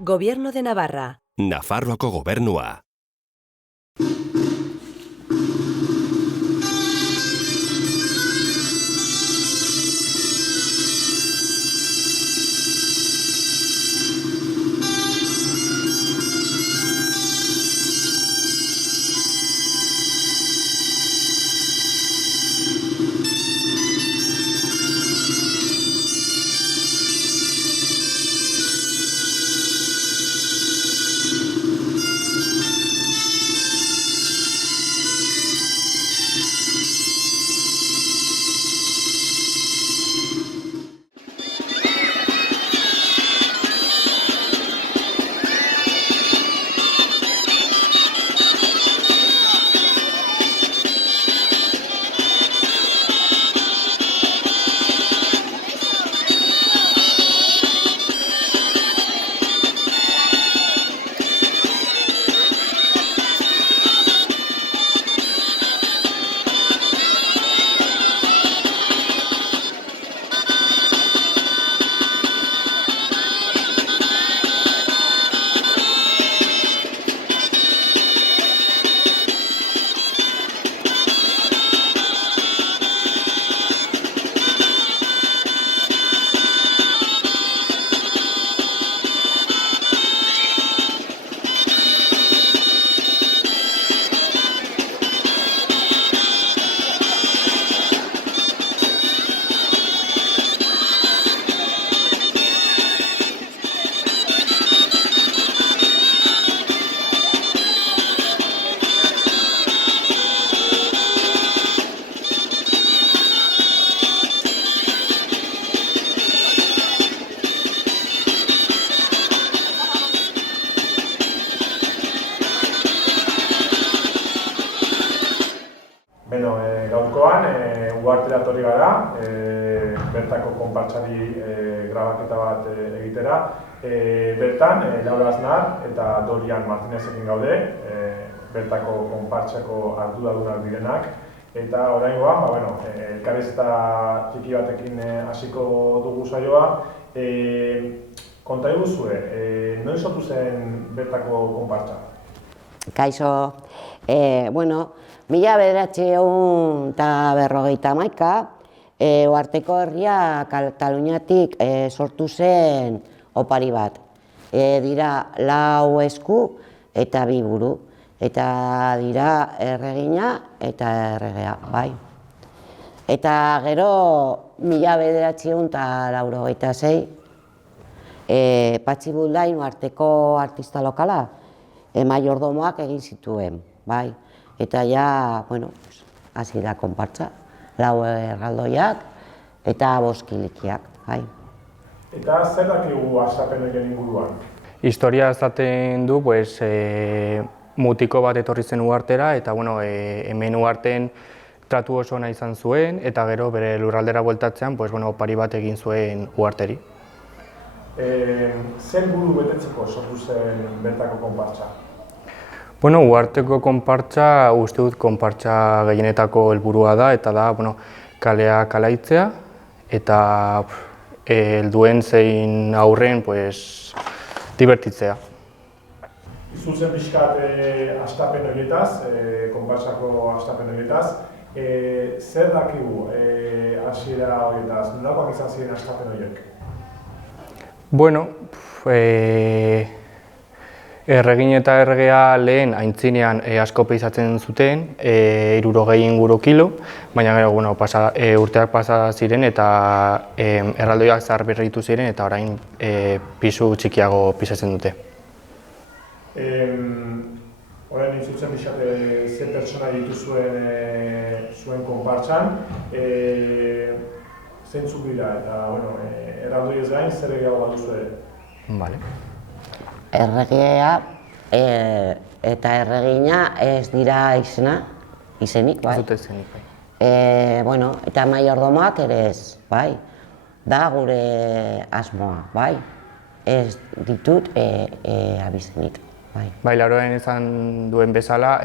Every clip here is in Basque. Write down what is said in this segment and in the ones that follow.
Gobierno de Navarra. Nafarroako gobernua. Gaurkoan, uhartera etorri gara, bertako konpartsari grabaketa bat egitera. Bertan, Laura Aznar eta Dorian Martinezekin gaude, bertako konpartsako arduradunak direnak. Eta oraingoan, elkarrizketa txiki batekin hasiko dugu saioa. Konta eguzue, noiz sortu zen bertako konpartsa? Kaixo, 1951 Uharteko herria Kataluniatik sortu zen opari bat. Dira 4 esku eta 2 buru. Eta dira erregina eta erregea, bai. Eta gero 1986 Patxi Buldain Uharteko artista lokala maiordomoak egin zituen, bai. Eta hasi da konpartsa, 4 erraldoiak eta 5 kilikiak, bai. Eta zer dakigu hastapen horien inguruan? Historia esaten du, mutiko bat etorri zen uhartera, eta hemen uharten tratu oso ona izan zuen, eta gero bere lurraldera bueltatzean, opari bat egin zuen uharteri. Zer buru betetzeko sortu zen bertako konpartsa? Uharteko konpartsa, uste dut konpartsa gehienetako helburua da, eta da, kaleak alaitzea, eta helduen zein aurren, divertitzea. Zuzen pixkat hastapen horietaz, konpartsako hastapen horietaz. Zer dakigu hasiera horietaz? Nolakoak izan ziren hastapen horiek? Erregin eta erregea lehen aintzinean asko peisatzen zuten, 60 inguru kilo, baina gero urteak pasa ziren eta erraldoiak zaharberritu ziren eta orain pisu txikiago pisatzen dute. Orain intzutzen pixate ze pertsona dituzuen konpartsan, zeintzuk dira eta erraldoi ez gain zer egiago bat duzue? Erregea eta erregina ez dira izenik, bai. Ez dute izenik, bai. Eta maiordomoak ere ez, bai. Da gure asmoa, bai. Ez ditut abizenik. Bai, Laroen esan duen bezala,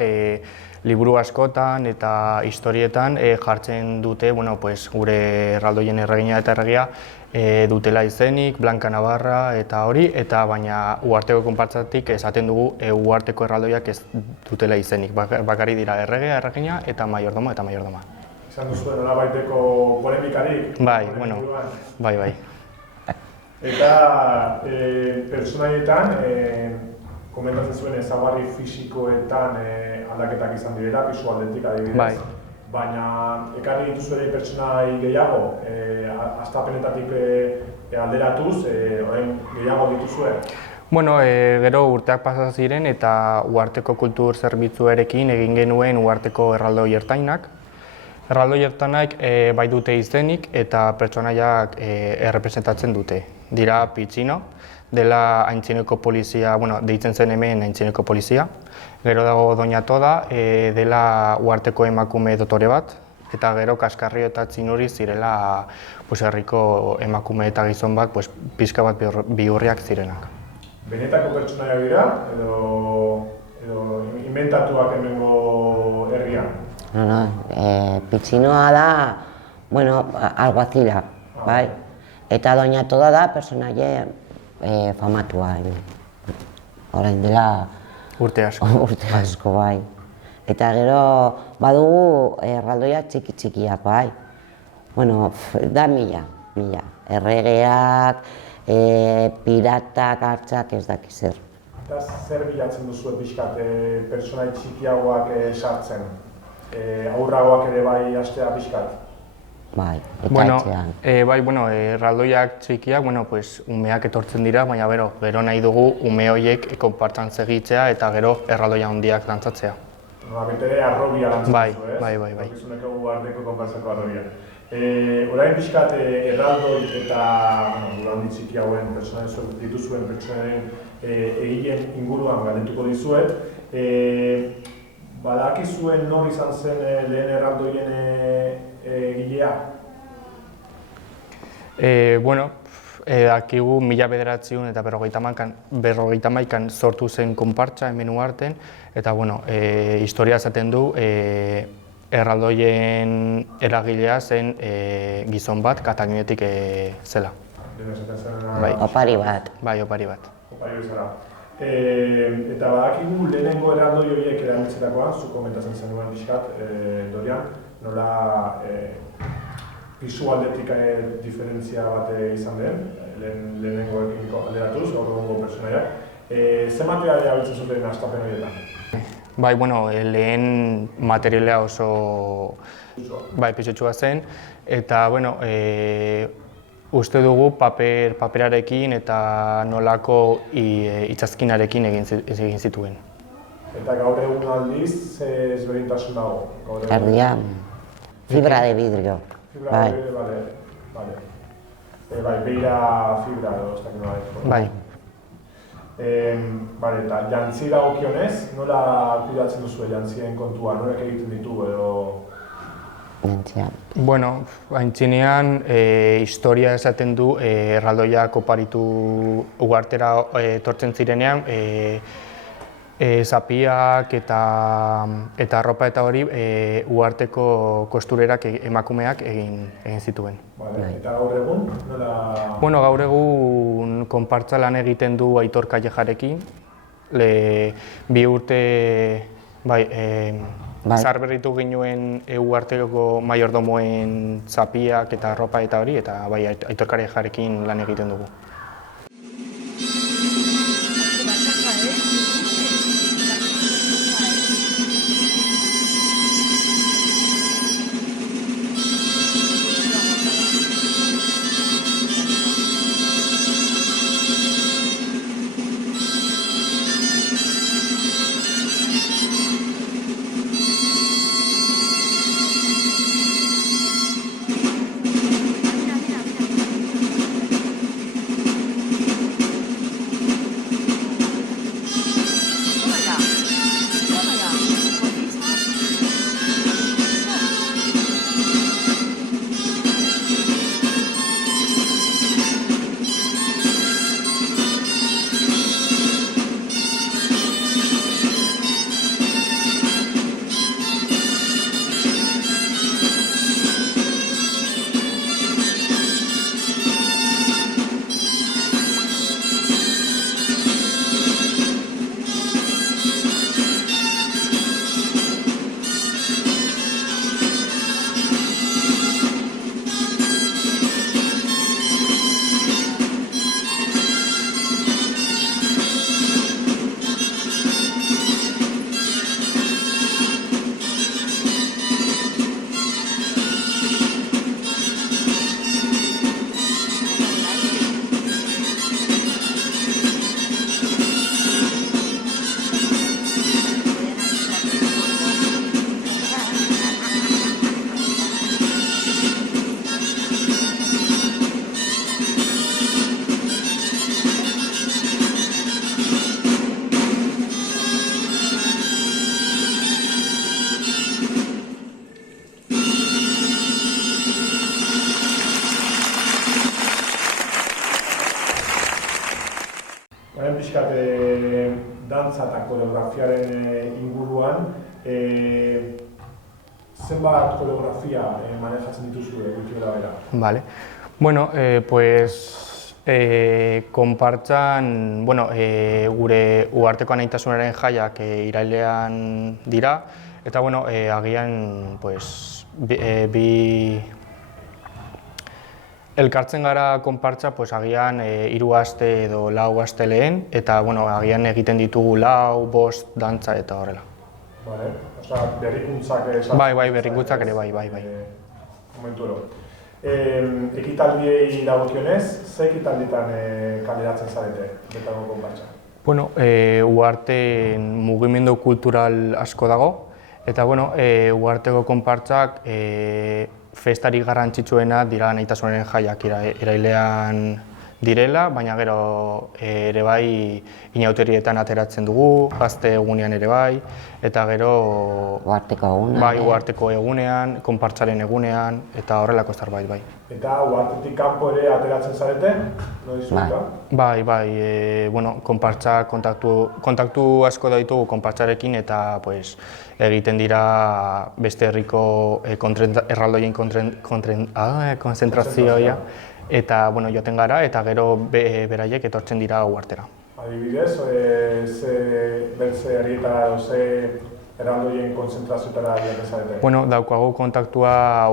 liburu askotan eta historietan jartzen dute, gure erraldoien erregina eta erregia dutela izenik, Blanka Navarra eta hori, eta baina uharteko konpartzatik esaten dugu uharteko erraldoiak ez dutela izenik, bakarrik dira erregea, erregina eta maiordoma eta maiordoma. Izan duzuen nolabaiteko polemikarik? Bai. Eta pertsonaietan, komentatzen zuen ezaugarri fisikoetan aldaketak izan direla, pisu aldetik adibidez. Bai. Baina ekarri dituzu ere pertsonai gehiago, hastapenetatik alderatuz, orain gehiago dituzue? Gero urteak pasa ziren eta uharteko kultur zerbitzuarekin egin genuen uharteko erraldoi ertainak. Erraldoi ertainak bai dute izenik eta pertsonaiak errepresentatzen dute. Dira Pitzino, dela Aintzineko polizia, deitzen zen hemen Aintzineko polizia. Gero dago Doña Toda, dela uharteko emakume dotore bat, eta gero Kaskarrio eta Txinuri zirela herriko emakume eta gizon bat pixka bat bihurriak zirenak. Benetako pertsonaiak dira edo inventatuak hemengo herrian? Pitzinoa da, alguazila, bai? Eta Doña Toda da personaie famatua, orain dela urte asko, bai. Eta gero badugu erraldoiak txiki-txikiak, bai. Da mila. Erregeak, piratak, hartzak, ez dakiz zer. Eta zer bilatzen duzu pixkat pertsonai txikiagoak sartzen? Aurragoak ere bai hastea pixkat? Bai, eta etxean. Erraldoiak txikiak, umeak etortzen dira, baina gero nahi dugu ume horiek konpartan segitzea eta gero erraldoia handiak dantzatzea. Betere arrobia dantzatzen zu, ez? Bai. Gizuneko uharteko konpartzako arrobia. Orain pixkat erraldoi eta handi txiki hauen pertsonaia dituzuen pertsonaien egileen inguruan galdetuko dizuet. Badakizuen nor izan zen lehen erraldoien egilea? Dakigu 1951 sortu zen konpartsa hemen Uharten, eta historia esaten du erraldoien eragilea zen gizon bat Kataluniatik zela. Opari bat. Bai, opari bat. Opari bezala. Eta badakigu lehenengo erraldoi horiek erabiltzerakoan, zu komentatzen zenuen pixkat, Dorian, nola pisu aldetik diferentzia bat izan den, lehenengo alderatuz, gaur egungo pertsonaiak. Ze material erabiltzen zuten hastapen horietan? Lehen materiala oso pisutxua zen, eta uste dugu paperarekin eta nolako itxazkinarekin egin zituen. Eta gaur egun aldiz, ezberdintasun dago? Erdian, fibra de vidrio. Fibra de vidrio, bale. Beira fibra edo, ez dakit nola. Bai. Eta jantzi dagokionez, nola kudeatzen duzu jantzien kontua, norak egiten ditu edo? Jantzian. Aintzinean historia esaten du erraldoiak oparitu uhartera etortzen zirenean, zapiak eta arropa eta hori uharteko kosturerak emakumeak egin zituen. Eta gaur egun, nola? Gaur egun konpartza lan egiten du Aitor Kallejarekin, 2 urte zaharberritu ginuen uharteko maiordomoen zapiak eta arropa eta hori, eta Aitor Kallejarekin lan egiten dugu. Horren pixkat dantza eta koreografiaren inguruan, zenbat koreografia manejatzen dituzu gutxi gara bera? Vale. Bueno, pues konpartzan, bueno, gure uharteko anaitasunaren jaiak irailean dira, eta bueno, agian pues, bi elkartzen gara konpartza, pues, agian 3 aste edo 4 aste lehen, eta bueno, agian egiten ditugu 4, 5 dantza eta horrela. Vale, osea, berrikuntzak Bai, berrikuntzak ere, bai. Momentu ero. Ekitaldiei dagokionez, ze ekitaldietan kaleratzen zarete, betako konpartza? Bueno, uharteen mugimendu kultural asko dago, eta bueno, uharteko konpartzak festarik garrantzitsuena dira anaitasunaren jaiak irailean direla, baina gero ere bai inauterietan ateratzen dugu, gazte egunean ere bai, eta gero Uharteko egunean. bai, uharteko egunean, konpartzaren egunean, eta horrelako zerbait bai. Eta uhartetik kanpo ere ateratzen zarete, noiz zuta? Bai, bueno, konpartza kontaktu asko ditugu konpartzarekin eta pues, egiten dira beste herriko erraldoien konzentrazioa eta bueno, joaten gara eta gero beraiek etortzen dira uhartera. Adibidez, bertze herrietara edo ze erraldoien konzentrazioetara joaten zarete? Bueno, daukagu kontaktua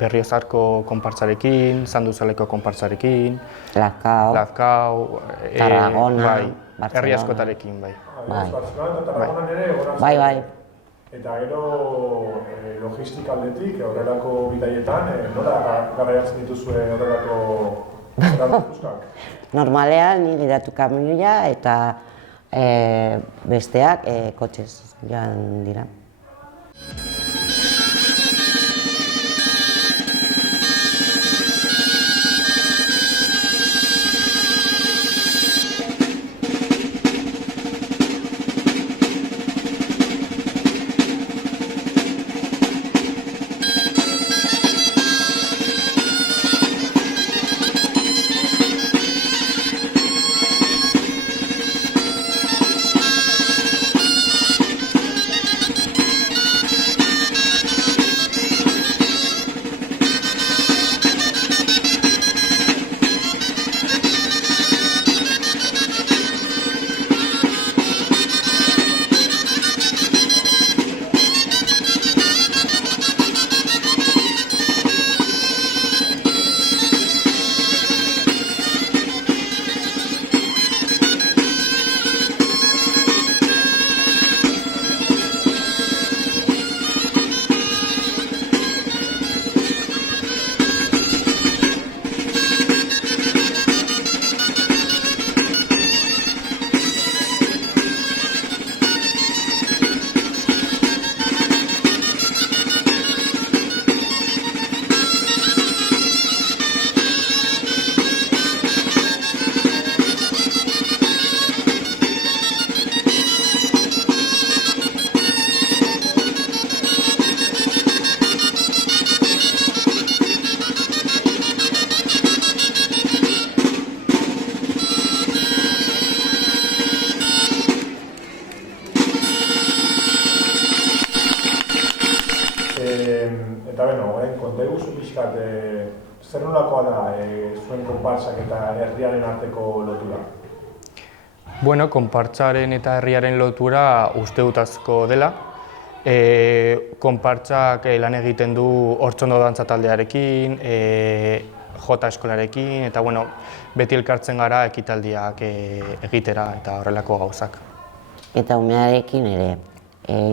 Berriozarko konpartzarekin, Sanduzaleko konpartzarekin, Lazkao, Tarragona, bai, Barcelona. herri askotarekin, bai. Barcelona eta Tarragonan ere egonan Bai. Eta gero logistika aldetik, horrelako bidaietan, nola garraiatzen dituzue horrelako guzkak? Normalean, ni gidatu kamioia eta besteak kotxez joan dira. Eta beno, konta eguzu pixkat, zer nolakoa da zuen konpartsak eta herriaren arteko lotura? Bueno, konpartzaren eta herriaren lotura uste dut asko dela. Konpartzak lan egiten du Hortzondo dantza taldearekin, jota eskolarekin, eta bueno, beti elkartzen gara ekitaldiak egitera eta horrelako gauzak. Eta umearekin ere,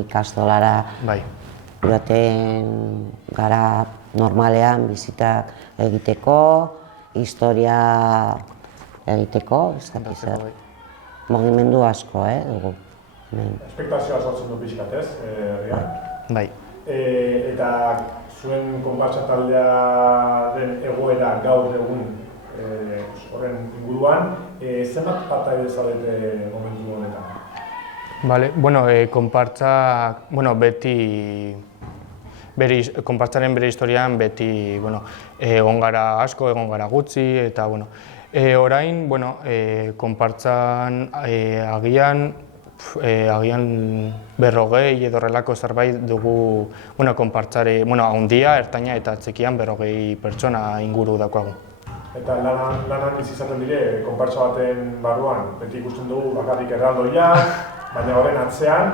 ikastolara Bai. joaten gara normalean bizitak egiteko, historia egiteko, ez dakit zer. Mugimendu asko, dugu. Espektazioa sortzen du pixkat, ez, herrian? Bai. Eta zuen konpartsa taldearen egoera gaur egun horren inguruan, zenbat partaide zaudete momentu honetan? Vale, bueno, konpartzak, bueno, beti konpartzaren bere historian beti, bueno, egon gara asko, egon gara gutxi, eta bueno, Orain, bueno, konpartzan agian 40 edo horrelako zerbait dugu, bueno, konpartzare, bueno, handia, ertaina eta txikian 40 pertsona inguru daukagu. Eta lanan bizi izaten dire, konpartsa baten barruan, beti ikusten dugu bakarrik erraldoiak, baina horren atzean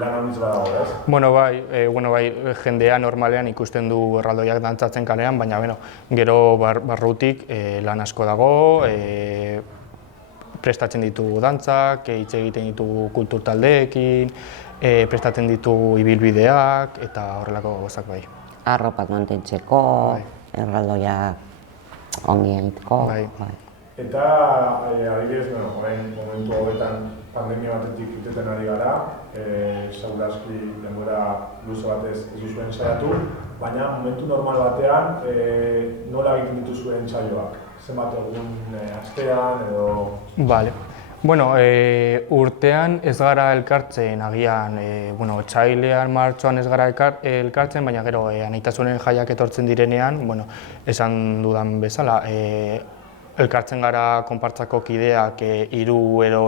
lan handiz badago, ez? Bueno, bai, jendea normalean ikusten du erraldoiak dantzatzen kalean, baina gero barrutik lan asko dago, prestatzen ditugu dantzak, hitz egiten ditugu kultur taldeekin, prestatzen ditugu ibilbideak eta horrelako gozak bai. Arropak mantentzeko, erraldoiak ongi egiteko. Bai. Eta, adibidez, orain momentu hauetan pandemia batetik irteten ari gara, segurazki denbora luze batez ez duzuen saiatu, baina momentu normal batean nola egiten dituzuen saioak? Zenbat egun astean edo... Vale. Bueno, urtean ez gara elkartzen agian, otsailean, martxoan ez gara elkartzen, baina gero anaitasunen jaiak etortzen direnean, esan dudan bezala, elkartzen gara konpartzako kideak 3 edo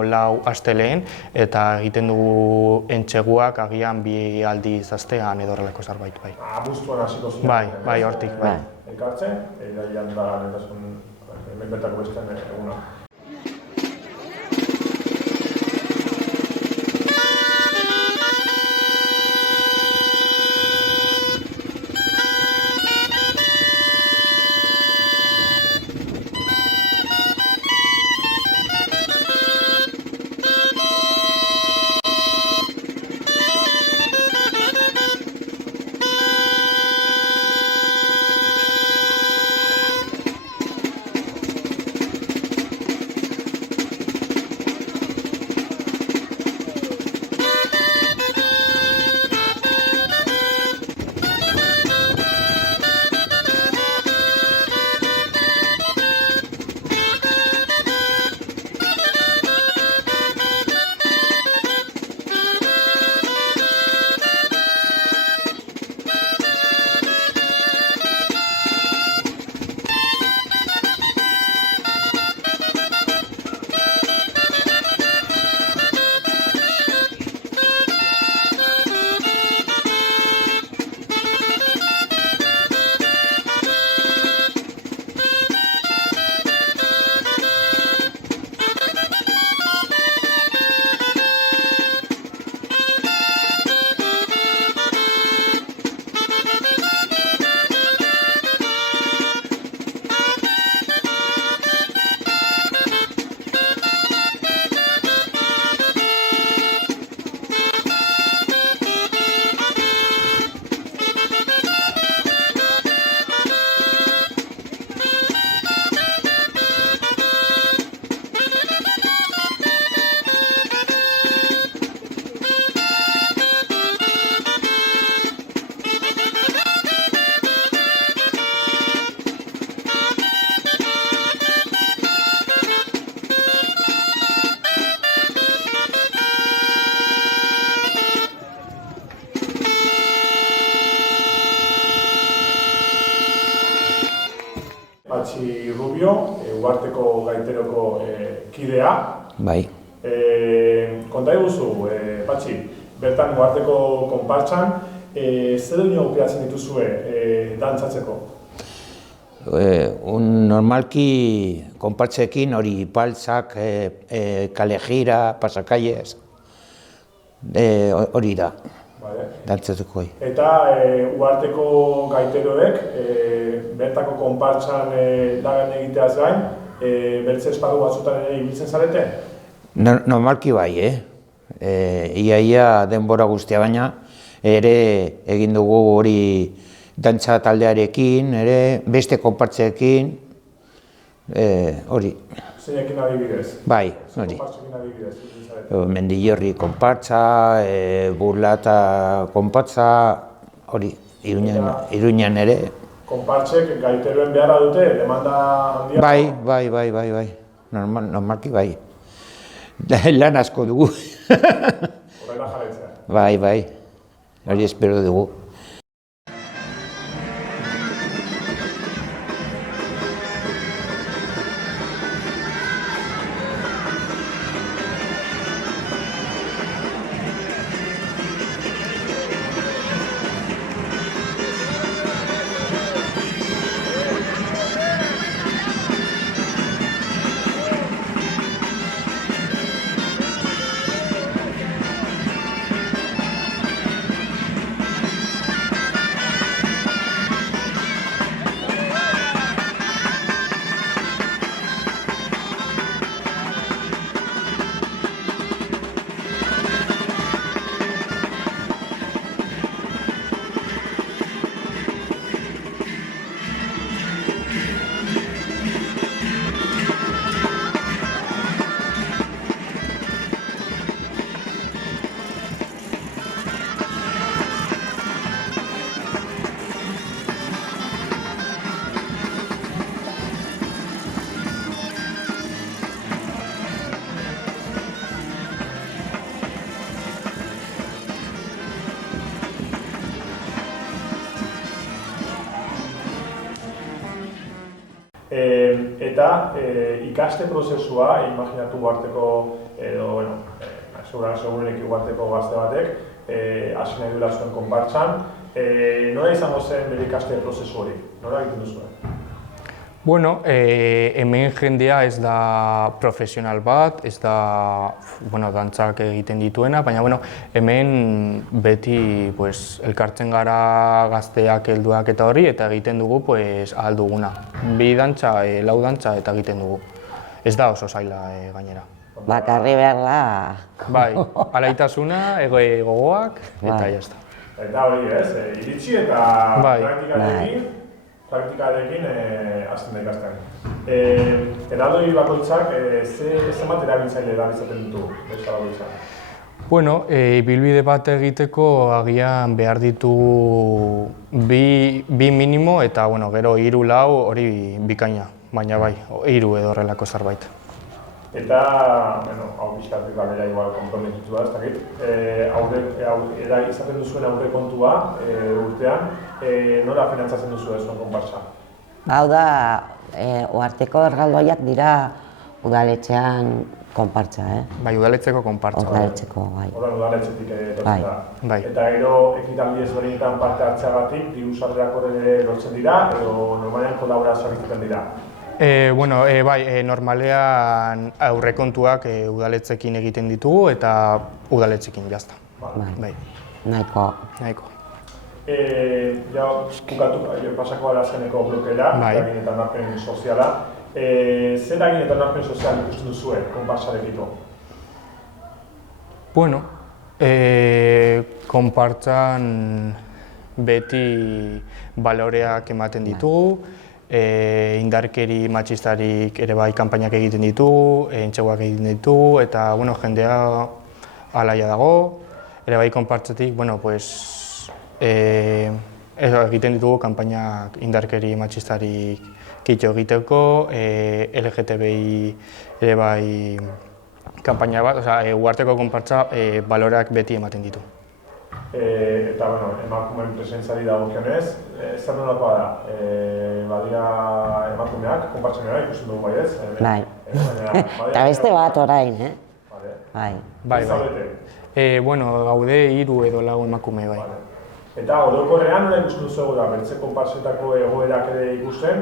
4 asteleen eta egiten dugu entseguak agian 2 aldiz astean edo horrelako zerbait bai. Abuztuan hasiko ziren. Bai, hortik, bai. Elkartzen, irailean da lehentasun bertako bestean eguna. Patxi Rubio, Uharteko gaiteroko kidea. Bai. Konta eguzu, Patxi, bertan Uharteko konpartsan, zer duen aukeratzen dituzue dantzatzeko? Normalki konpartzekin hori paltzak, kalejira, pasakaiez, hori da, dantzatzeko. Eta Uharteko gaiteroek, bertako konpartsan lagan egiteaz gain, bertze esparru batzutan ere ibiltzen zarete? Normalki bai, Ia denbora guztia baina, ere egin dugu hori dantza taldearekin, ere beste konpartzeekin, hori. Zeinekin adibidez? Bai, hori. Konpartzekin adibidez? Mendillorri konpartza, Burlata konpartza, hori, Iruñan ere. Konpartzek gaiteroen beharra dute, demanda handia? Bai. Normalki bai. Lan asko dugu. Horrela jarraitzea? Bai. Hori espero dugu. eta ikaste prozesua, imaginatu uarteko, edo, bueno, segurenek uarteko gazte batek, hasi nahi duela zuen konpartsan, nola izango zen bere ikaste prozesu hori? Nola egiten duzuen? Bueno, hemen jendea ez da profesional bat, ez da dantzak egiten dituena, baina hemen beti elkartzen gara gazteak, helduak eta hori, eta egiten dugu ahal duguna. Bi dantza, lau dantza eta egiten dugu. Ez da oso zaila gainera. Bakarri behar da. Bai, alaitasuna, gogoak, eta jazta. Eta hori ez, iritsi eta Bai. praktikarekin hasten da ikasten. Eraldoi bakoitzak zenbat erabiltzaile erabiltzaten ditu beste bakoitzak? Bueno, ibilbide bat egiteko agian behar ditugu bi minimo eta gero 3-4 hori bikaina, baina bai, 3 edo horrelako zerbait. Eta, hau pixkatik galdera igual konprometitua ez dakit, izaten duzuen aurrekontua urtean, nola finantzatzen duzu zuen konpartsa? Hau da, uharteko erraldoiak dira udaletxean konpartsa, Bai, udaletxeko konpartsa. Udaletxeko, bai. Horren udaletxetik etortzen da. Bai. Eta gero ekitaldi ezberdinetan parte hartzeagatik, diru sarrerak ere lortzen dira, edo normalean kolaborazioak izaten dira? Bai, normalean aurrekontuak udaletxekin egiten ditugu eta udaletxekin jazta. Bai. Nahiko. Pasako alazkeneko blokera, eragin eta onarpen soziala. Zer eragin eta onarpen sozial ikusten duzue, konpartsarekiko? Bueno, konpartzan beti baloreak ematen ditugu, indarkeri matxistarik ere bai kanpainak egiten ditugu, entxeguak egiten ditugu, eta jendea alaia dago, ere bai konpartzetik, egiten ditugu kanpainak indarkeri matxistarik kitxo egiteko, LGTBI ere bai kanpaina bat, uharteko konpartza baloreak beti ematen ditu. Eta, emakumeen presentzari dagokionez, zer nolakoa da? Badira emakumeak, konpartzenera ikusten dugu bai ez? Bai. Eta beste bat orain, Bai. Bai. Gaude 3 edo 4 emakume bai. Eta orokorrean nola ikusten duzu da, bertze konpartzetako egoerak ere ikusten,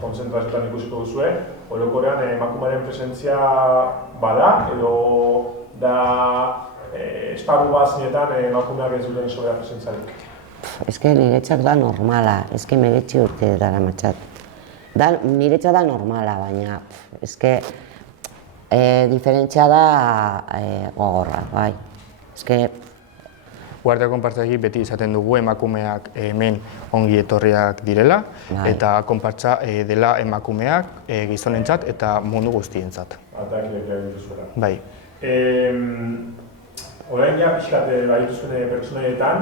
konzentrazioetan ikusiko duzue, orokorrean emakumearen presentzia bada, edo da esparru bazinetan emakumeak ez duten sobera presentzarik? Niretzat da normala, meretzi urte dara matxat. Niretzat da normala, baina diferentzia da gogorra, bai. Uharteko konpartzetik beti izaten dugu emakumeak hemen ongi etorriak direla, eta konpartza dela emakumeak gizonentzat eta mundu guztientzat. Atak dituzuela. Bai. Orain ja pixkat badituzuen pertsonaietan,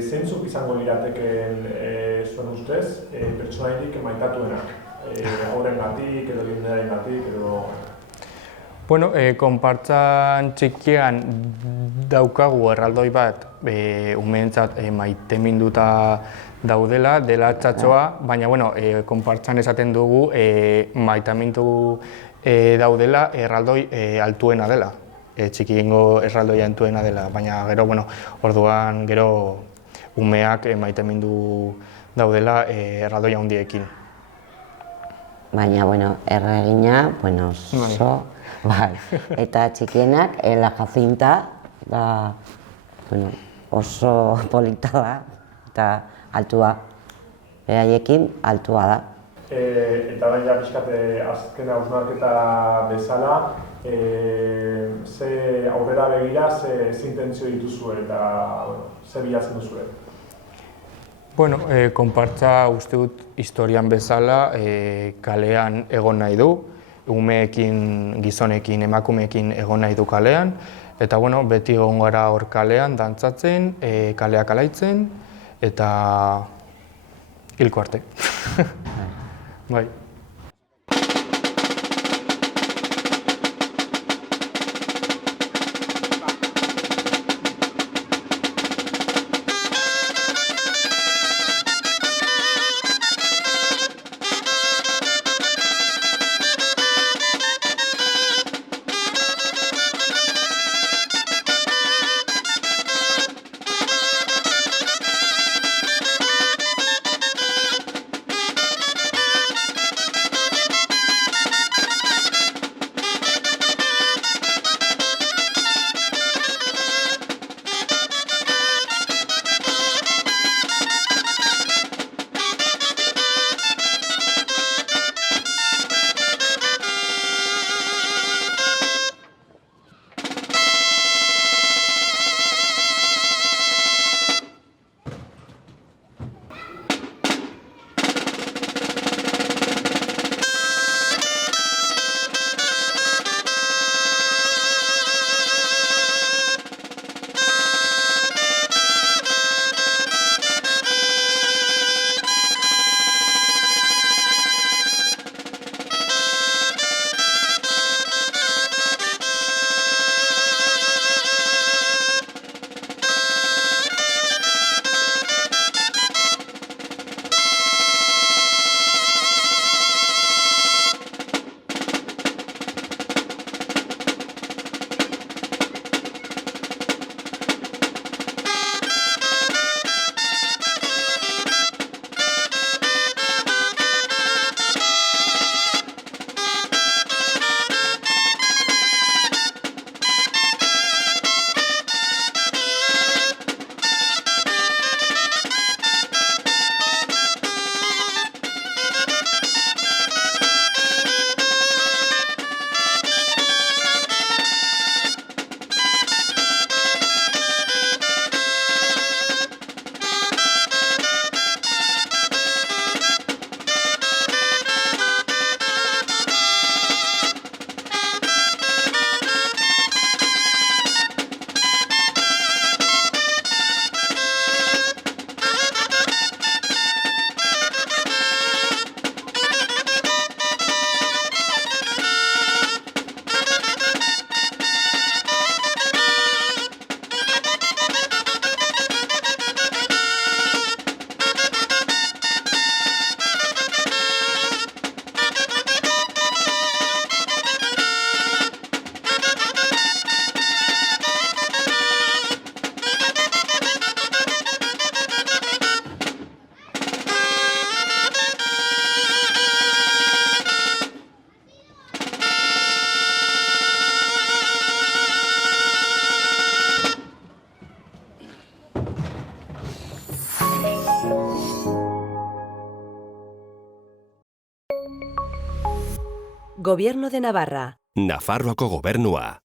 zeintzuk izango lirateken zuen ustez pertsonairik maitatuenak? Haurengatik edo jendearengatik edo... Konpartzan txikian daukagu erraldoi bat umeentzat maiteminduta daudela, dela txatxoa, baina konpartzan esaten dugu maitamindu daudela erraldoi altuena dela. Txikiengo erraldoia altuena dela, baina gero, orduan gero umeak maitemindu daudela erraldoia handiekin. Baina, erregina, oso... Bai, eta txikienak, la Jacinta, oso polita da, eta altua. Beraiekin altua da. Eta orain ja pixkat azken hausnarketa bezala, ze aurrera begira, ze intentzio dituzue eta ze bilatzen duzue? Konpartza uste dut historian bezala kalean egon nahi du, umeekin, gizonekin, emakumeekin egon nahi du kalean, eta beti egon gara hor kalean dantzatzen, kaleak alaitzen, eta hilko arte. Bai. Gobierno de Navarra. Nafarroako Gobernua.